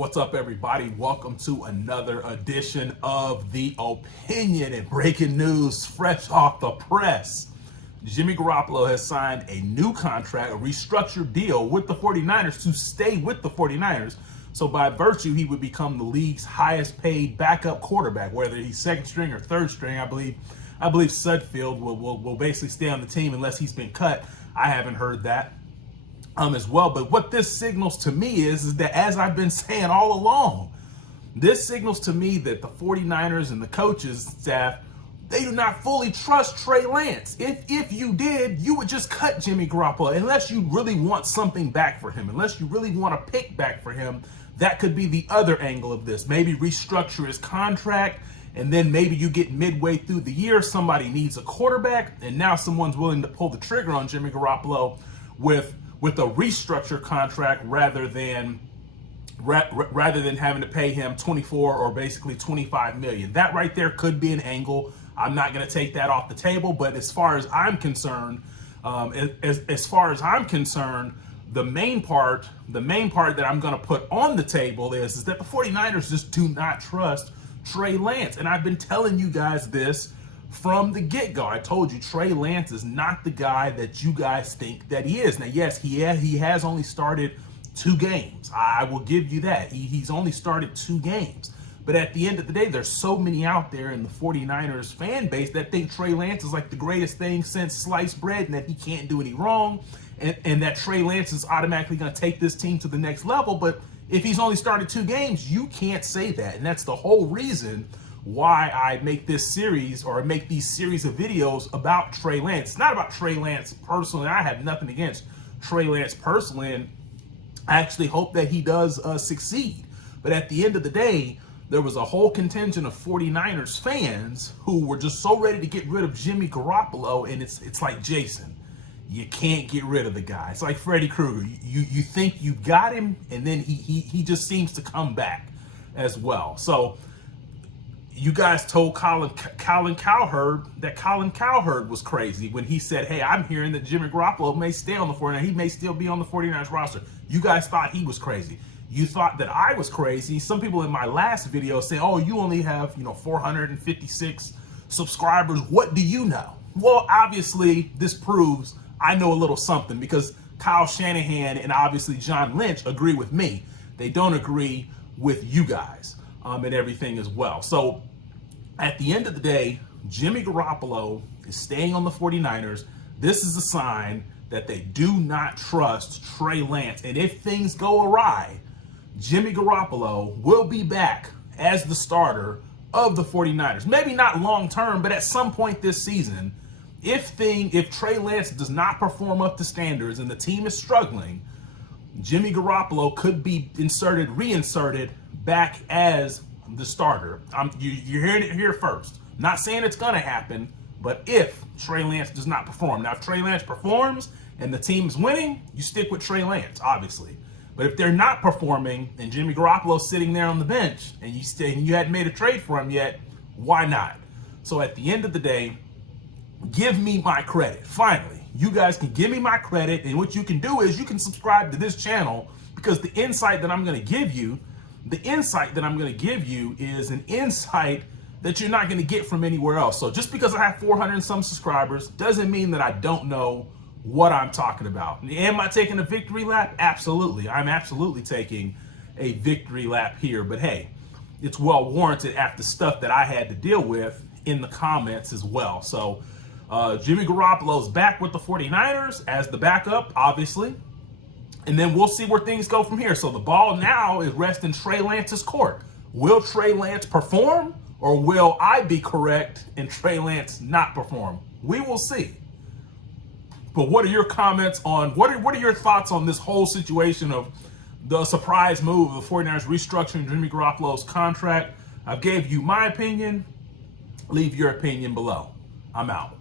What's up, everybody? Welcome to another edition of The Opinion and breaking news fresh off the press. Jimmy Garoppolo has signed a new contract, a restructured deal with the 49ers to stay with the 49ers. So by virtue, he would become the league's highest paid backup quarterback, whether he's second string or third string. I believe Sudfeld will basically stay on the team unless he's been cut. I haven't heard that as well. But what this signals to me is that, as I've been saying all along, this signals to me that the 49ers and the coaches staff, they do not fully trust Trey Lance. If you did, you would just cut Jimmy Garoppolo unless you really want something back for him, unless you really want a pick back for him. That could be the other angle of this. Maybe restructure his contract, and then maybe you get midway through the year, somebody needs a quarterback, and now someone's willing to pull the trigger on Jimmy Garoppolo with a restructured contract rather than having to pay him 24 or basically 25 million. That right there could be an angle. I'm not going to take that off the table, but as far as I'm concerned, the main part that I'm going to put on the table is that the 49ers just do not trust Trey Lance. And I've been telling you guys this from the get-go. I told you Trey Lance is not the guy that you guys think that he is. Now, yes, he has only started 2 games. I will give you that. He's only started 2 games. But at the end of the day, there's so many out there in the 49ers fan base that think Trey Lance is like the greatest thing since sliced bread and that he can't do any wrong, and that Trey Lance is automatically going to take this team to the next level. But if he's only started 2 games, you can't say that. And that's the whole reason why I make this series, or make these series of videos about Trey Lance. It's not about Trey Lance personally. I have nothing against Trey Lance personally, and I actually hope that he does succeed. But at the end of the day, there was a whole contingent of 49ers fans who were just so ready to get rid of Jimmy Garoppolo, and it's like Jason. You can't get rid of the guy. It's like Freddy Krueger. You think you got him, and then he just seems to come back as well. So you guys told Colin Cowherd that Colin Cowherd was crazy when he said, hey, I'm hearing that Jimmy Garoppolo may stay on the 49ers. He may still be on the 49ers roster. You guys thought he was crazy. You thought that I was crazy. Some people in my last video say, oh, you only have 456 subscribers. What do you know? Well, obviously, this proves I know a little something, because Kyle Shanahan and obviously John Lynch agree with me. They don't agree with you guys and everything as well. So at the end of the day, Jimmy Garoppolo is staying on the 49ers. This is a sign that they do not trust Trey Lance. And if things go awry, Jimmy Garoppolo will be back as the starter of the 49ers. Maybe not long term, but at some point this season, if Trey Lance does not perform up to standards and the team is struggling, Jimmy Garoppolo could be reinserted back as the starter. You're hearing it here first. Not saying it's going to happen, but if Trey Lance does not perform. Now, if Trey Lance performs and the team is winning, you stick with Trey Lance, obviously. But if they're not performing and Jimmy Garoppolo's sitting there on the bench and you hadn't made a trade for him yet, why not? So at the end of the day, give me my credit. Finally, you guys can give me my credit, and what you can do is you can subscribe to this channel, because the insight that I'm going to give you is an insight that you're not going to get from anywhere else. So just because I have 400 and some subscribers doesn't mean that I don't know what I'm talking about. Am I taking a victory lap? Absolutely. I'm absolutely taking a victory lap here. But hey, it's well warranted after stuff that I had to deal with in the comments as well. So Jimmy Garoppolo's back with the 49ers as the backup, obviously. And then we'll see where things go from here. So the ball now is resting Trey Lance's court. Will Trey Lance perform, or will I be correct and Trey Lance not perform? We will see. But what are your comments on, what are your thoughts on this whole situation of the surprise move of the 49ers restructuring Jimmy Garoppolo's contract? I've gave you my opinion. Leave your opinion below. I'm out.